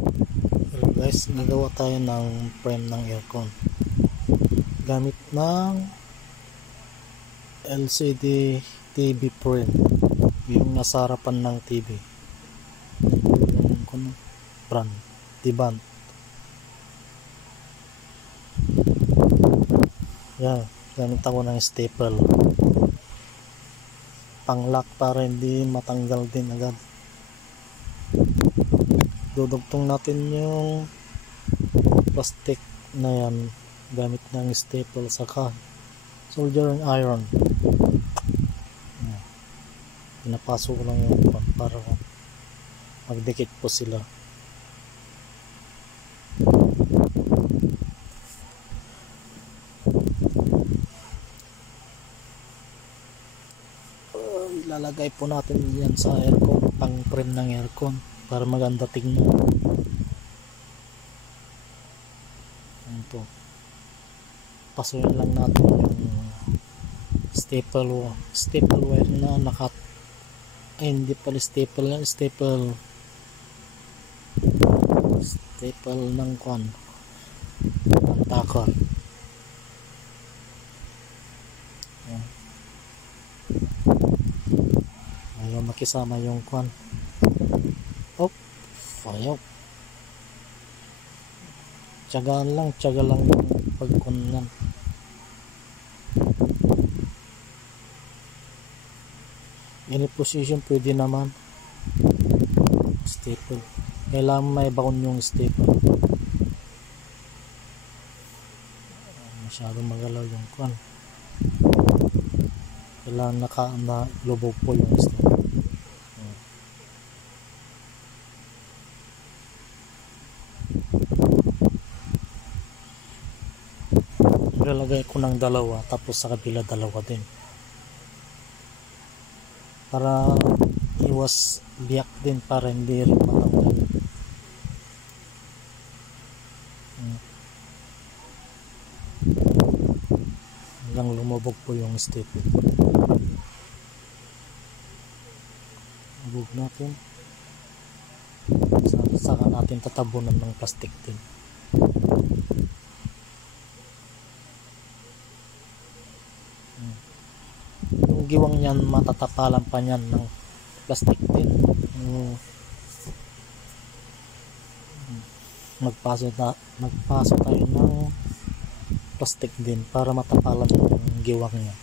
Hello guys, nagawa tayo ng frame ng aircon gamit ng LCD TV frame, yung nasa harapan ng TV, yung brand Diban. Yan, gamit ako ng staple pang-lock para hindi matanggal din agad. Dudugtong natin yung plastic na yan gamit ng staple saka soldering iron. Pinapasok ko lang yung para magdikit po sila. Ilalagay po natin yan sa aircon, pang frame ng aircon para maganda tingnan. Ayan po, pasuyin lang natin yung staple wire na nakat, ay hindi pala staple ng kwan, ng takar. Ayaw makisama yung kwan. Ayaw. Tiyaga lang yung pagkunan. Any position pwede naman. Staple. Kailangan may baon yung staple. Masyadong magalaw yung kwan. Kailangan nakalubog po yung staple. Ilalagay ko ng dalawa, tapos sa kabila dalawa din para iwas biyak din, para hindi rin matanggal. Hanggang lumubog po yung staple. Lumubog natin, saka natin tatabunan ng plastic din. Yung giwang niyan, matatapalan pa niyan ng plastic din. Magpaso tayo ng plastic din para matapalan yung giwang niya.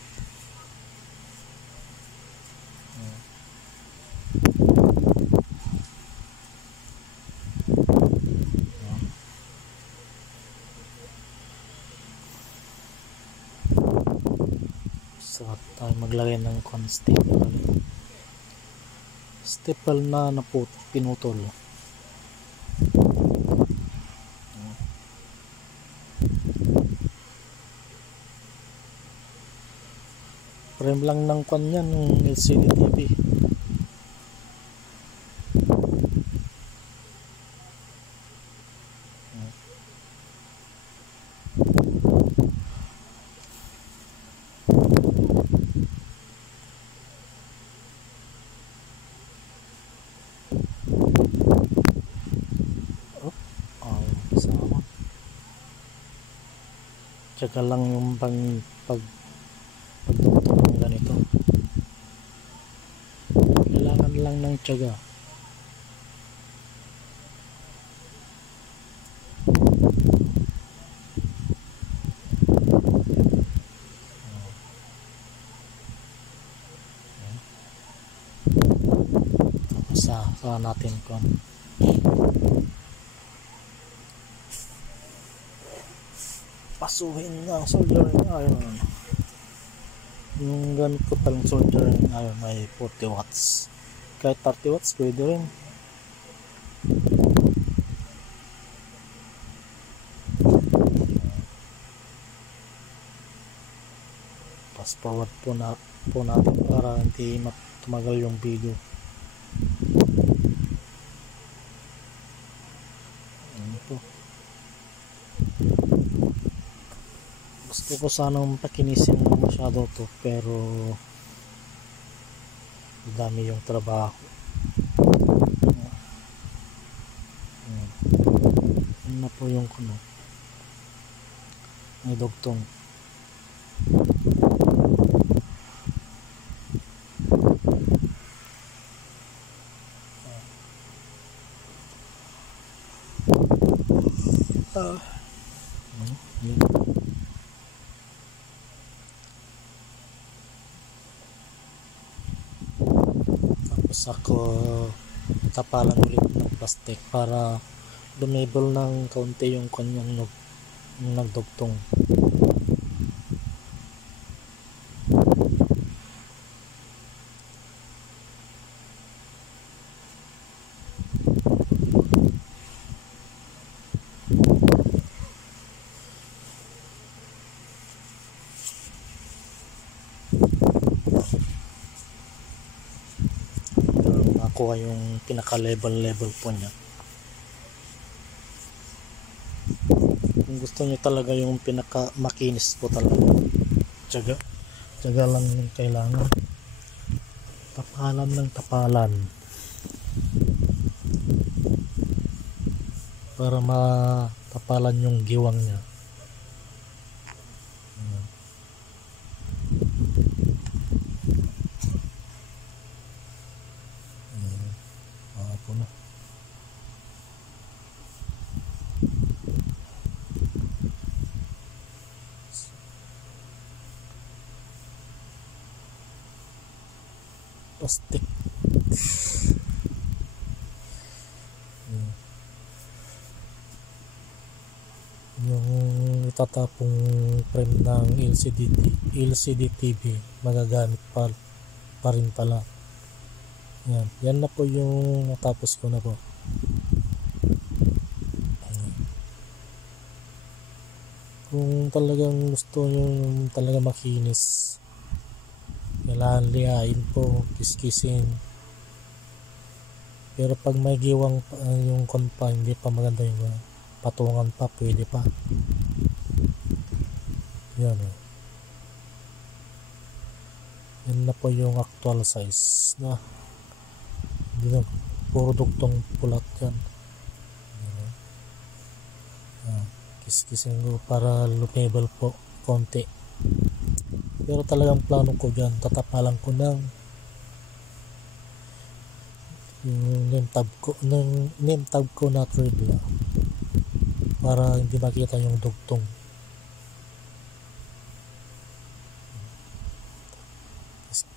So tayo maglagay ng staple na pinutol. Frame lang ng kwan yan, ng LCD TV. Tsaka lang yung pagdugtong ng ganito. Kailangan lang ng tiyaga. Tapos sa natin kung pasuhin ng soldering iron. Yung ganito palang soldering iron ay 40 watts. Kahit 30 watts pwede rin. Fast forward po natin para hindi tumagal yung video. Ano po, gusto ko sanang pakinisin masyado to, pero dami yung trabaho. Yan na po yung kuno. May dugtong. Yan. Tapos ako tapalan ulit ng plastic para lumibol ng kaunti yung kanyang nagdugtong. Nakuha yung pinaka level po niya. Kung gusto niyo talaga yung pinaka makinis po talaga, tiyaga lang yung kailangan. Tapalan ng tapalan para matapalan yung giwang niya. Ako na. Plastic. Yung itatapong frame ng LCD TV magagamit pa rin pala. Yan na po yung natapos ko na po. Kung talagang gusto nyo yung talaga makinis, kailangan lihain po, kiskisin. Pero pag may giwang yung konpa, hindi pa maganda yung patungan pa, pwede pa. Yan yan na po yung actual size na. Hindi na puro dugtong pulat yan. Kiskisin ko para lumibol po konti. Pero talagang plano ko dyan, tatapalan ko ng name tab ko na tribla para hindi makita yung dugtong.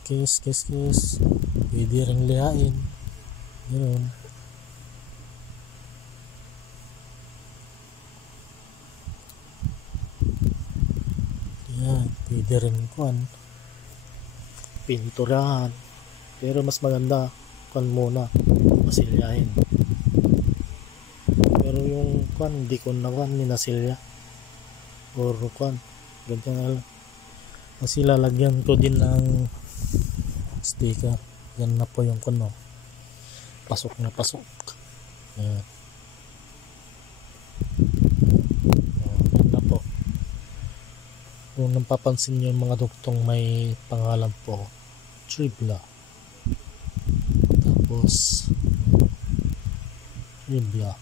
Kiss pwede rin lihain. Yun. Yan, pwede rin pinturahan, pero mas maganda muna masilyahin. Pero yung hindi ko na minasilya or ganyan na lang, kasi lalagyan ko din ng sticker. Yan na po yung pasok na pasok. Yan na po. Kung napapansin nyo yung mga dugtong may pangalan po, tribla. Tapos tribla.